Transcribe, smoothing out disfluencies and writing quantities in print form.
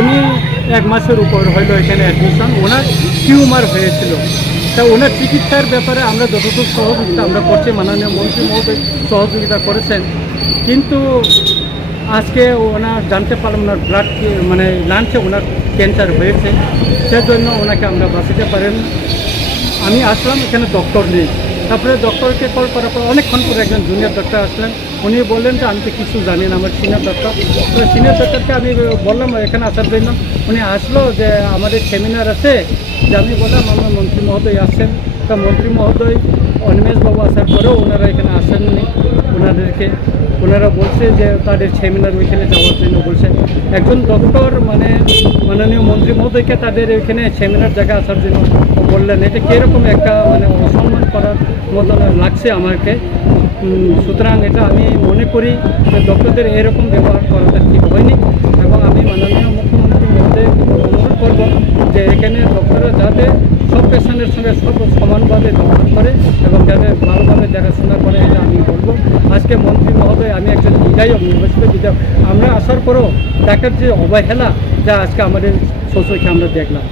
উনি 1 মাসের উপর হইল এখানে অ্যাডমিশন, ওনার টিউমার হয়েছিল। তা ওনার চিকিৎসার ব্যাপারে আমরা যতটুকু সহযোগিতা আমরা করছি, মাননীয় মন্ত্রী মহোদয় সহযোগিতা করেছেন, কিন্তু আজকে ওনার জানতে পারলাম ওনার ব্লাড মানে লাঞ্চে ওনার ক্যান্সার হয়েছে, সেজন্য ওনাকে আমরা বাঁচাতে পারেন। আমি আসলাম, এখানে ডক্টর নেই। তারপরে ডক্টরকে কল করার পর অনেকক্ষণ পরে একজন জুনিয়র ডক্টর আসলেন, উনি বললেন যে আমি তো কিছু জানি না, আমার সিনিয়র ডক্টর। তো সিনিয়র ডক্টরকে আমি বললাম এখানে আসার জন্য, উনি আসলো যে আমাদের সেমিনার আছে, যে আমি বললাম আমার মন্ত্রী মহোদয় আসছেন। তা মন্ত্রী মহোদয় অনিমেষবাবু আসার পরেও ওনারা এখানে আসেননি। ওনারা বলছে যে তাদের সেমিনার ওইখানে যাওয়ার জন্য বলছে। একজন ডক্টর মানে মাননীয় মন্ত্রী মহোদয়কে তাদের এখানে সেমিনার জায়গায় আসার জন্য বললেন, এটা কীরকম একটা মানে অসম্মান করার মতো লাগছে আমাকে। সুতরাং এটা আমি মনে করি যে ডক্টরদের এরকম ব্যবহার করাটা ঠিক হয়নি, এবং আমি মাননীয় মুখ্যমন্ত্রী মহোদয় অনুরোধ করব যে এখানে ডক্টররা যাতে সব পেশেন্টের সঙ্গে সব সমানভাবে ব্যবহার করে এবং যাতে ভালোভাবে দেখাশোনা করে, এটা আমি বলবো। আজকে মন্ত্রী মহোদয়, আমি একজন বিধায়ক, নির্বাচিত বিধায়ক, আমরা আসার পরও ডাক্তার যে অবহেলা, যা আজকে আমাদের চোখে আমরা দেখলাম।